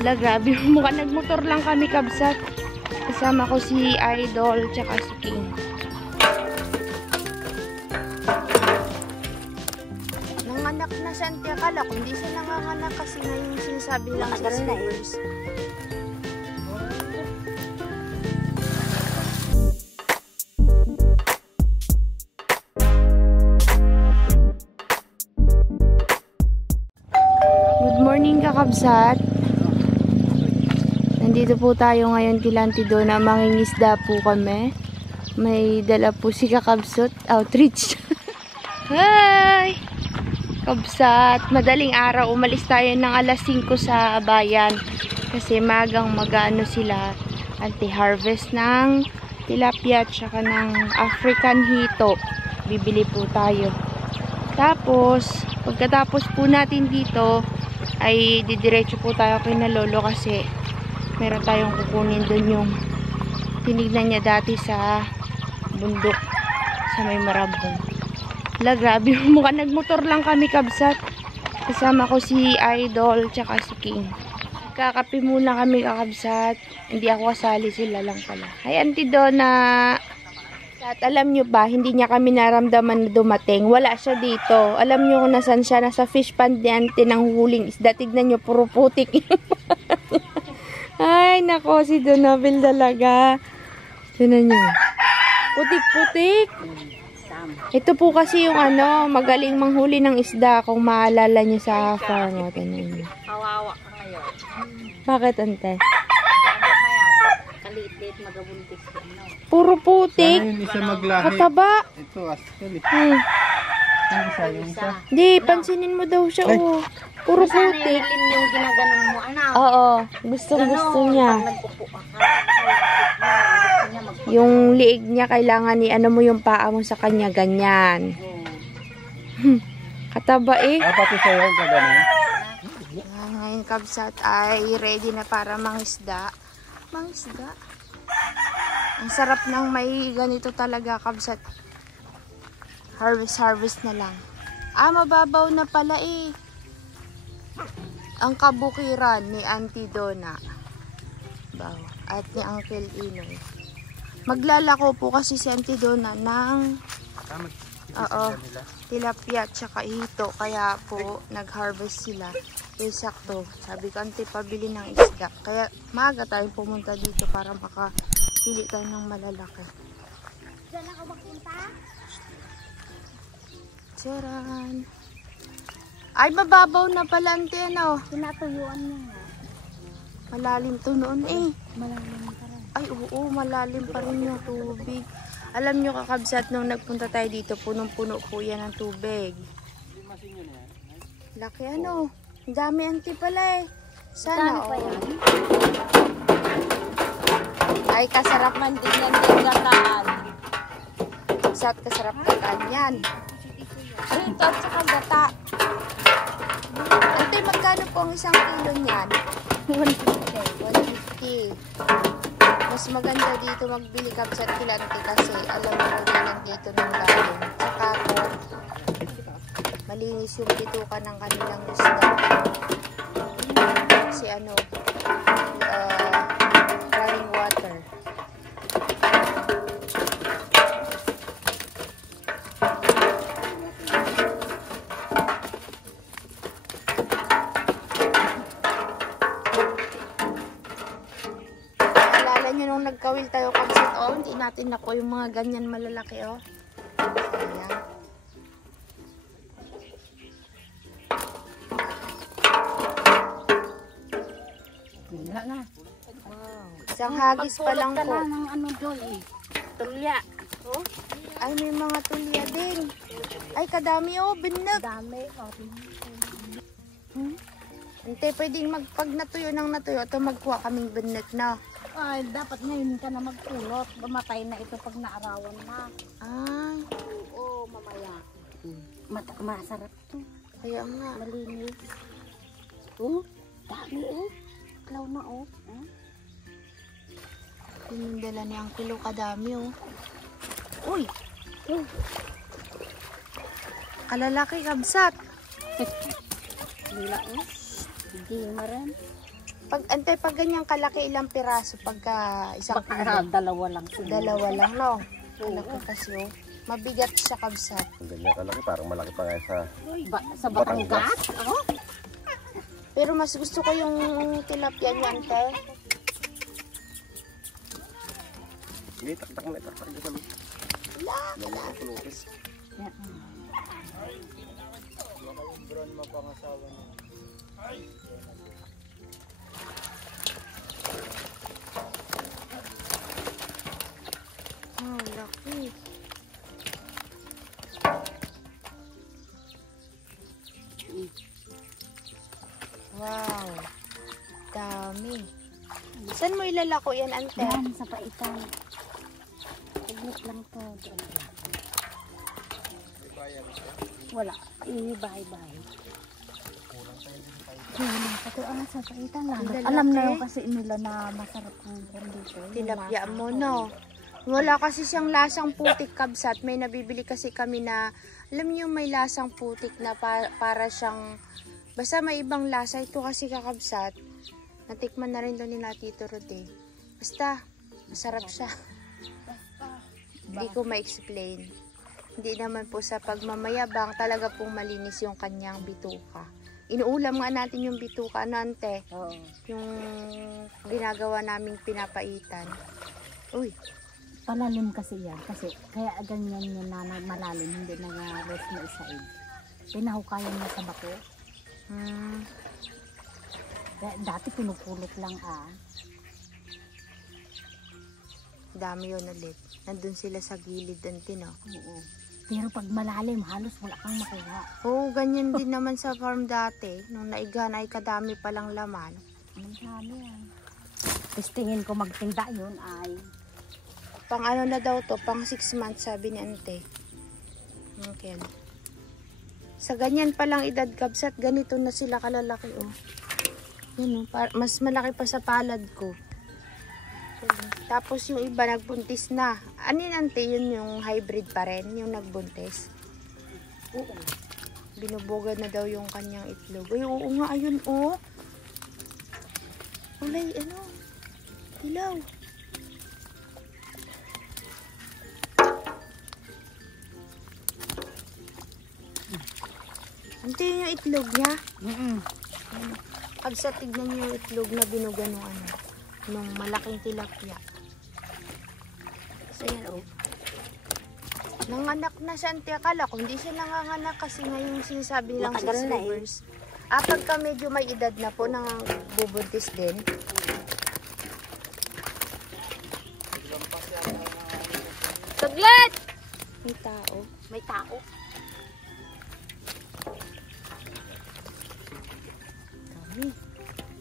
La, grabe. Mukhang nagmotor lang kami, kabsat. Kasama ko si Idol, tsaka si King. Nanganak na siya, akala ko hindi siya nanganganak kasi ngayon sinasabi lang sa viewers. Good morning, kakabsat. Nandito po tayo ngayon kila Auntie Donna. Mangingisda po kami. May dala po si kakabsat. Outreach. Hi! Kabsat. Madaling araw. Umalis tayo ng alas 5 sa bayan. Kasi magang mag-ano sila. Anti-harvest ng tilapia at saka ng African hito. Bibili po tayo. Tapos, pagkatapos po natin dito, ay didiretso po tayo kay na lolo kasi meron tayong kukunin doon yung tinignan niya dati sa bundok sa may Marabong. La, grabe. Mukhang nagmotor lang kami, kabsat. Kasama ko si Idol tsaka si King. Kakape muna kami, kakabsat. Hindi ako kasali, sila lang pala. Hi, Auntie Donna. At alam nyo ba, hindi niya kami naramdaman na dumating. Wala siya dito. Alam nyo kung nasan siya. Nasa fish pond ni Auntie ng huling isda. Tignan nyo, puro putik. Ay, nako, si Donabel talaga. Tignan nyo. Putik-putik. Ito po kasi yung ano, magaling manghuli ng isda. Kung maalala nyo sa farm. Tignan nyo. Kawawa ka ngayon. Bakit, Ante? Kaliit-liit, magabuntis. Puro putik. Hindi siya maglahi. Kataba. Ito, askal. Hmm. Yung isa. Di, pansinin mo daw siya. Oh. Puro putik. Yung ginaganon mo, anak. Oo. Gustong-gusto niya. Pag nagpupo ka, gusto niya Yung liig niya, kailangan ni ano mo yung paa mo sa kanya. Ganyan. Kataba eh. Pati sa'yo, gano'n. Ngayon, kabsat ay ready na para mangisda. Mangisda. Ang sarap ng may ganito talaga, kabsat. Harvest na lang. Mababaw na pala eh. Ang kabukiran ni Auntie Donna. Baw. At ni Uncle Inoy. Maglalako po kasi si Auntie Donna ng tilapia at saka hito. Kaya po nag-harvest sila. Eh sakto. Sabi ko, Auntie, pabili ng isda. Kaya maaga tayong pumunta dito para makapili tayo ng malalaki. Diyan ako magpunta? Charan. Ay, mababaw na pala, Auntie, ano? Pinatuyuan niya nga. Malalim to noon eh. Malalim pa rin. Ay, oo, malalim pa rin yung tubig. Alam nyo, kakabsat, nung nagpunta tayo dito, punong-puno po yan ng tubig. Laki ano. Ang dami, Auntie, pala eh. Sana, pa yan? Ay, kasarap man din yan din gataan. Kabsat, kasarap gataan yan. Rito at saka gata. Auntie, magkano po ang isang kilo niyan? 150. Mas maganda dito magbili, kabsat, kilante kasi alam mo lang dito ng galing. Tsaka po, malinis yung bitukan ng kanilang isda. Kasi ano, running water. Nung nagkawil tayo, kabsat, hindi natin nako yung mga ganyan malalaki, oh. Ayan. Wala na. Wow. Isang hagis pa lang po. Ng ano doon eh. Tulya. Oh? Ay, may mga tulya din. Ay, kadami, oh. Binag. Dami. Ante, pwedeng pag natuyo ng natuyo, ito magkuha kaming binag na. Ay, dapat ngayon ka na magpulot. Bamatay na ito pag naarawan na. Ah, Oo, mamaya. Masarap to. kaya nga. Malinis. Oh, dami oh. Klaw na oh. Pinindala niya ang kilo, kadami, oh. Uy! Oh. Kalalaki, kabsat. Lila oh. Hindi maran. Pag ganyan kalaki, ilang piraso pagka isang Baka kilo? dalawa lang siguro. Dalawa lang, no? Kalaki kasi, oh. Mabigat siya, kabsat. Ang ganyan kalaki, parang malaki pa nga Sa Batangas? Ako? Pero mas gusto ko yung tilapia niya, ante. Hindi, taktak na, taktak na kami. Wala. Yan. Oh, laki. Wow. Dami. Saan mo ilalako yan, ante? Yan, sa paitan. Tiglit lang to. Diyan lang. Wala. Bahay-bahay. Wala. Ito ang sa paitan lang. Lalaki. Alam na yun kasi nila na masarap ang dito. Tilapia mo, no? Wala kasi siyang lasang putik, kabsat. May nabibili kasi kami na, alam niyo may lasang putik na para siyang, basta may ibang lasa. Ito kasi kakabsat. Natikman na rin doon ni na Tito Rode. Basta, masarap siya. Hindi ko ma-explain. Hindi naman po sa pagmamayabang, talaga pong malinis yung kanyang bituka. Inuulam nga natin yung bituka, ano, ante? Oo. Yung ginagawa naming pinapaitan. Uy, Palalim kasi yan. Kasi kaya ganyan yan na malalim. Hindi na rest na isaid. Pinahukayan niya sa bako. Kaya dati pinupulot lang dami yun ulit. Nandun sila sa gilid, ante, no? Oo. Pero pag malalim, halos wala kang makuha. Oo, ganyan din naman sa farm dati. Nung naigan ay kadami palang laman. Ang dami yan. Tapos tingin ko magtinda yun ay Pang ano na daw to, pang 6 months sabi ni ante. Okay. Sa ganyan palang edad, kabsat, ganito na sila kalalaki, oh. Yun, oh, mas malaki pa sa palad ko. Tapos yung iba nagbuntis na. Ano yun, ante? Yun yung hybrid pa rin, yung nagbuntis. oo. Binubogad na daw yung kanyang itlog. Ay, oo nga, ayun, oh. Ulay, ano? Hilaw. Ante, yun yung itlog niya. Kabsa, tignan niyo yung itlog na binuga nung ano, nung malaking tilapia. So, yan, oh. Nanganak na siya, ante. Akala ko hindi siya nanganganak kasi ngayon sinasabi nilang Matagal 6 na, eh. livers. Pagka medyo may edad na po, nang bubuntis din. Saglit! May tao. May tao. Dami.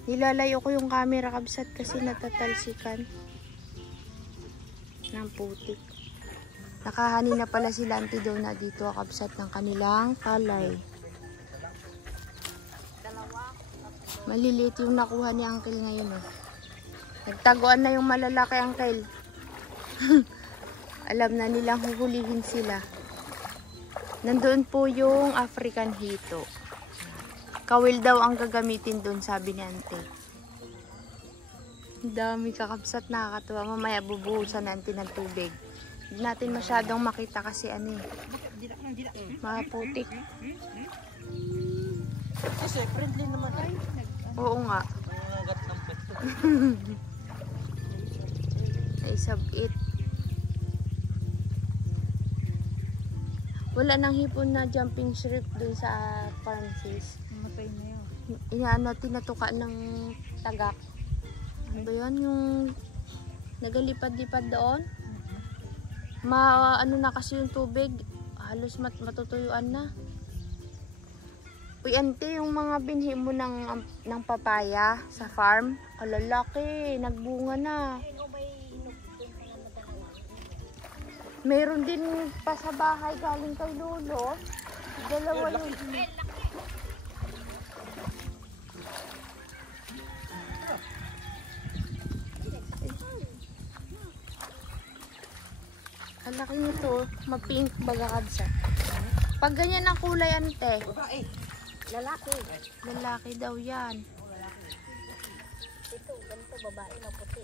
Nilalayo ko yung camera, kabsat, kasi natatalsikan ng putik. Nakahani na pala sila, ante, daw na dito, kabsat, ng kanilang palay. Maliliit yung nakuha ni Uncle ngayon, oh. Nagtaguan na yung malalaki, Uncle. Alam na nilang huhulihin sila. Nandoon po yung African hito. Kawil daw ang gagamitin doon, sabi ni ante. Ang dami, kakabsat, nakakatuwa. Mamaya bubuhusan na ante ng tubig. Hindi natin masyadong makita kasi ano eh. Maputik. Kasi friendly naman ay. Oo nga. Nangagat ng peto. Ay, sabit. Wala nang hipon na jumping shrimp dun sa farm, sis. Matay na yun. Inaano, tinatuka ng tagak. Ano ba yun? Yung nagalipad-lipad doon? Ano na kasi yung tubig. Halos matutuyuan na. Uy, ante, yung mga binhi mo ng papaya sa farm, kalalaki, nagbunga na. Meron din pa sa bahay galing kay Lolo. Dalawa yung... Kalaki nito, mapink baga, kabsa. Pag ganyan ang kulay, ante. Lalaki. Lalaki daw yan. babae na puti.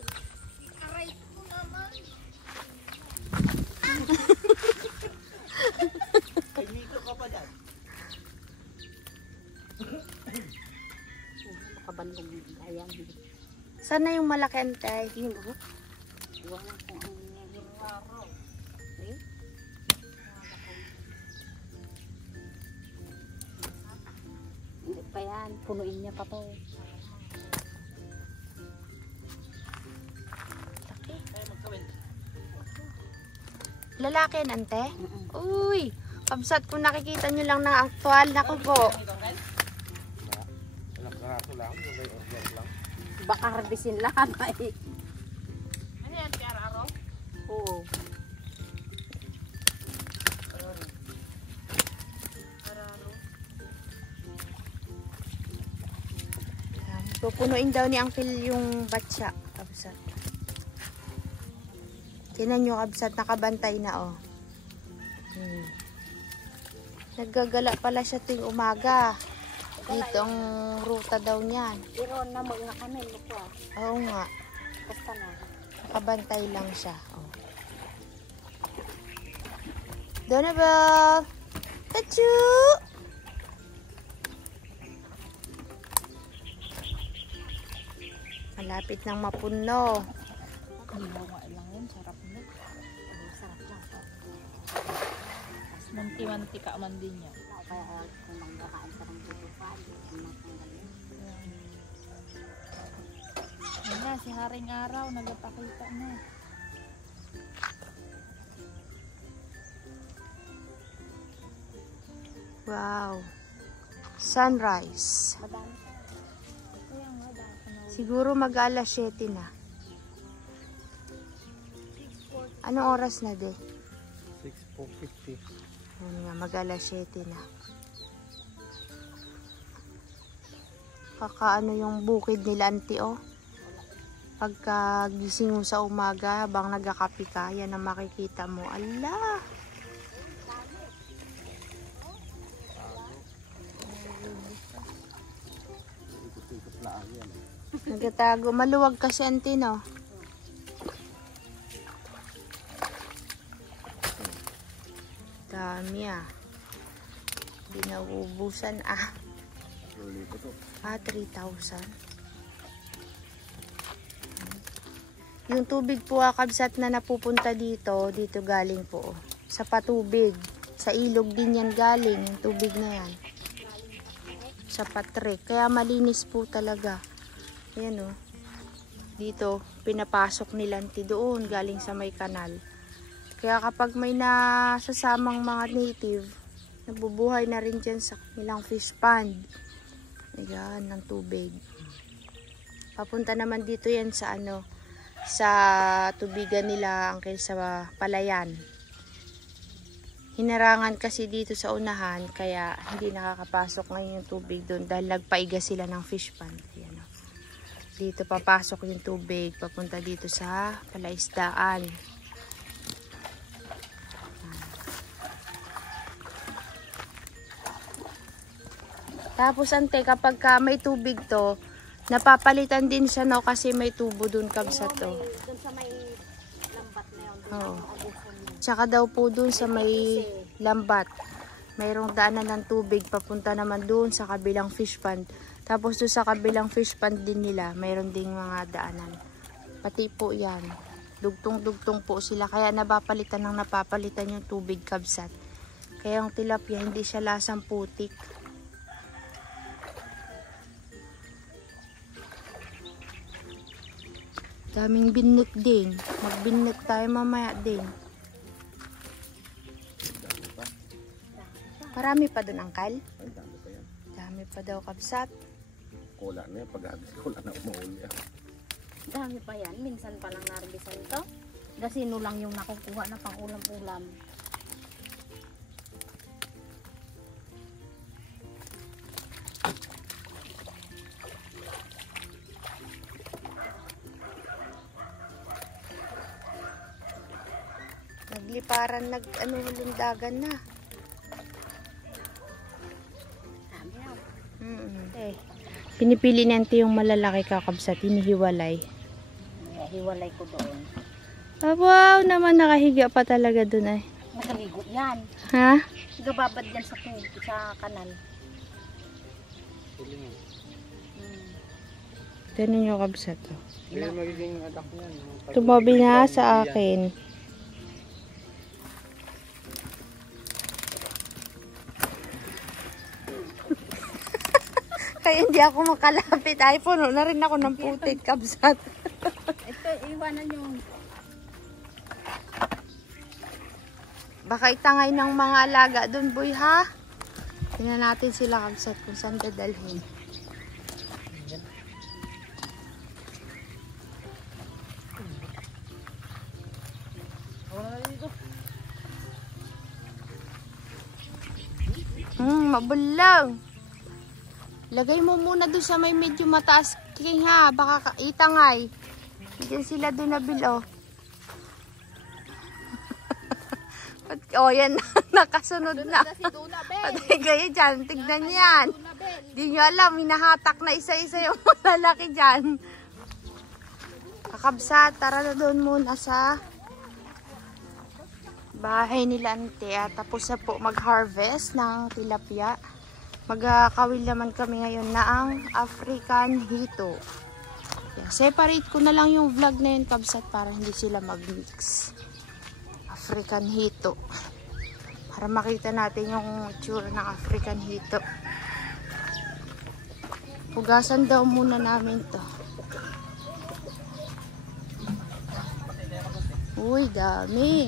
Pinito ka pa dyan. Makabandong ayan. Sana yung malaki antay. Wala kung ang naging eh? Hindi pa yan. Punuin niya pa to. Kaya magkawin. Lalaki yan, ante? Uy, kabsat kung nakikita nyo lang na aktual. Naku po. Anak karaso lang, yung may order lang. Baka harbisin lahat ay. Ano yan, Tiararo? Oo. Pupunuin daw ni Uncle yung batsa. Kabsat. Tinan nyo, kabsat, nakabantay na, oh. Naggagala pala siya tuwing umaga. Dito ang ruta daw niyan. Pero na mga kami, lukwa. Oo nga. Basta na. Nakabantay lang siya. Oh. Donabel! Tachu! Malapit nang mapuno. Kamawa lang yun, sarap na. Sarap lang. Manti-manti ka man din yan. Kaya kung nagkakain ka ng tutupan, matanggal yun. Yan na, si Haring Araw, nagpakita na. Wow. Sunrise. Madami. Kaya nga, dahil Siguro mag-alas 7 na. Anong oras na, de? 6:50. Ano nga, mag-alas 7 na. Kakaano yung bukid nila, auntie, oh. Pagka gising mo sa umaga, habang nagkakapi ka, yan ang makikita mo. Allah! Ikot-ikot lang yan. Nagatago. Maluwag kasi, auntie, no? Dami, ah. Hindi nauubusan, ah. Luli ko to. 3,000. Yung tubig po, kabsat, na napupunta dito galing po. Sa patubig. Sa ilog din yan galing, yung tubig na yan. Sa patre. Kaya malinis po talaga. Ayan, oh. Dito, pinapasok nila doon, galing sa may kanal. Kaya kapag may nasasamang mga native, nabubuhay na rin dyan sa kanilang fish pond. Ayan, ng tubig. Papunta naman dito yan sa sa tubigan nila, Uncle, sa Palayan. Hinarangan kasi dito sa unahan, kaya hindi nakakapasok ngayon yung tubig doon dahil nagpaiga sila ng fish pond. Ayan, oh. Dito papasok yung tubig, papunta dito sa palaisdaan. Tapos, ante, kapag may tubig to, napapalitan din siya, no, kasi may tubo dun, kabsat, to. Doon sa may lambat na yun. Oo. Tsaka daw po dun sa may lambat, mayroong daanan ng tubig papunta naman dun sa kabilang fish pond. Tapos dun sa kabilang fish pond din nila, mayroon ding mga daanan. Pati po yan. Dugtong-dugtong po sila. Kaya napapalitan yung tubig, kabsat. Kaya yung tilapia, hindi siya lasang putik. Daming binit din. Magbinit tayo mamaya din. Dami pa. Marami pa dun, Uncle? Ay, dami pa yan. Dami pa daw, kabsat. Kula na yan. Pag-agis kula na umahuli yan. Dami pa yan. Minsan pa lang narbisan to. Gasino lang yung nakukuha na pang ulam-ulam. Nagliparan, hulundagan na. Dami na. Pinipili natin yung malalaki, kakabsat, hinihiwalay. hiwalay ko doon. Ah, wow, naman nakahiga pa talaga dun ay. Nakaligo yan. Ha? Gababad yan sa kanal. Ganun yung kabsat. Oh. Kaya magiging anak niyan. Tumabi na sa akin. Kaya hindi ako makalapit. Ay, puno na rin ako ng putik, kabsat. Ito, iwanan yung... Baka itangay ng mga alaga dun, boy, ha? Tingnan natin sila, kabsat, kung saan dadalhin. Mabulang. Lagay mo muna doon sa may medyo mataas king ha. Baka itangay. Diyan sila doon na bilo. Oh, yan. Nakasunod na. Patay kayo dyan. Tignan yan. Di nyo alam. Hinahatak na isa-isa yung malalaki dyan. Kakabsat. Tara na doon muna sa bahay nila ante. Tapos na po mag-harvest ng tilapia. Magkakawil naman kami ngayon na ang African Hito. Yeah, separate ko na lang yung vlog na yun, kabsat, para hindi sila mag-mix. African Hito. Para makita natin yung tsura ng African Hito. Hugasan daw muna namin to. Uy, dami.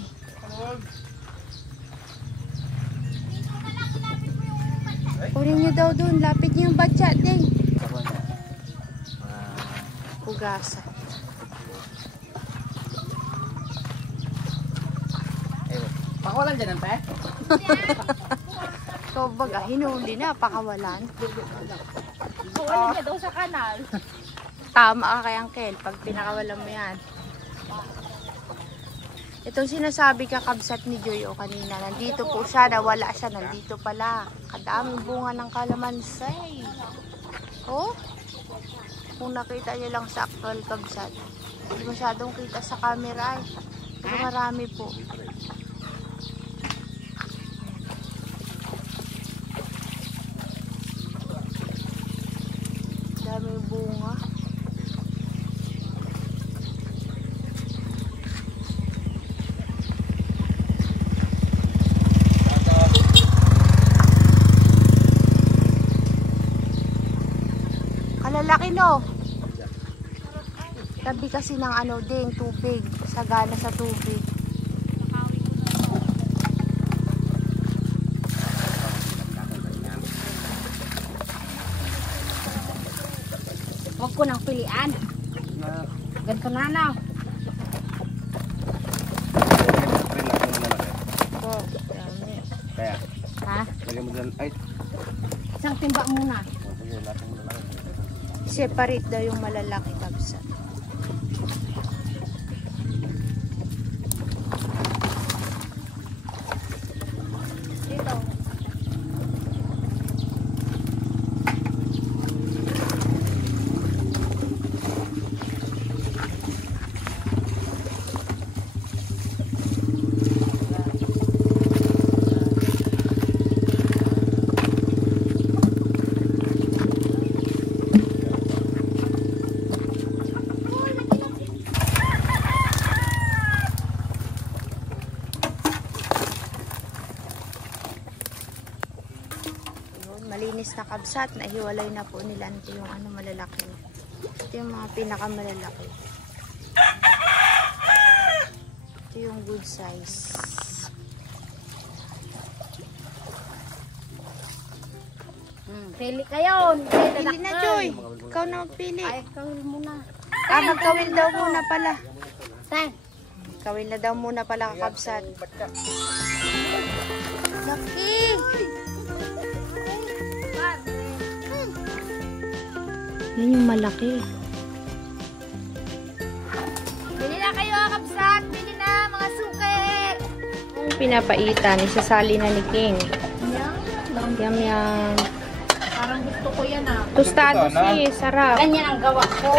Kunin nyo daw dun. Lapit nyo yung batya din. Hugasan. Pakawalan dyan ang pe? So baga, hinuli na. Pakawalan. Kuwalan niya daw sa kanal. Tama ka kay Uncle. Pag pinakawalan mo yan. Itong sinasabi kakabsat ni Joy o kanina, nandito po siya, nawala siya, nandito pala. Kadaming bunga ng kalamansi. Oh, kung nakita niyo lang sa actual kabsat, hindi masyadong kita sa camera. Pero marami po. Daming bunga. Kalalaki no. Tabi kasi ng ano ding tubig, sagana sa tubig. Huwag ko nang pilian. Ganito na na. Oh, dami. Kaya, Ha? lagyan mo dyan. Ay, Isang timba muna. sige, lahat mo na lang. Separate daw yung malalaki kabsat. Dito. Malinis na kabsat, nahiwalay na po nila ito yung ano malalaki. Ito yung mga pinakamalalaki. Ito yung good size. Pili kayo. Pili na, Joy. Ikaw na magpili. Ay, kawil muna. Magkawil daw muna pala. Saan? Kawil na daw muna pala kakabsat. Laki! Yan yung malaki. Bili na kayo, kabsat. Bili na, mga suke. Yung pinapaitan, isasali na ni King. Yum yum. Parang gusto ko yan ah. Tostado siya, sarap. Ganyan ang gawa ko.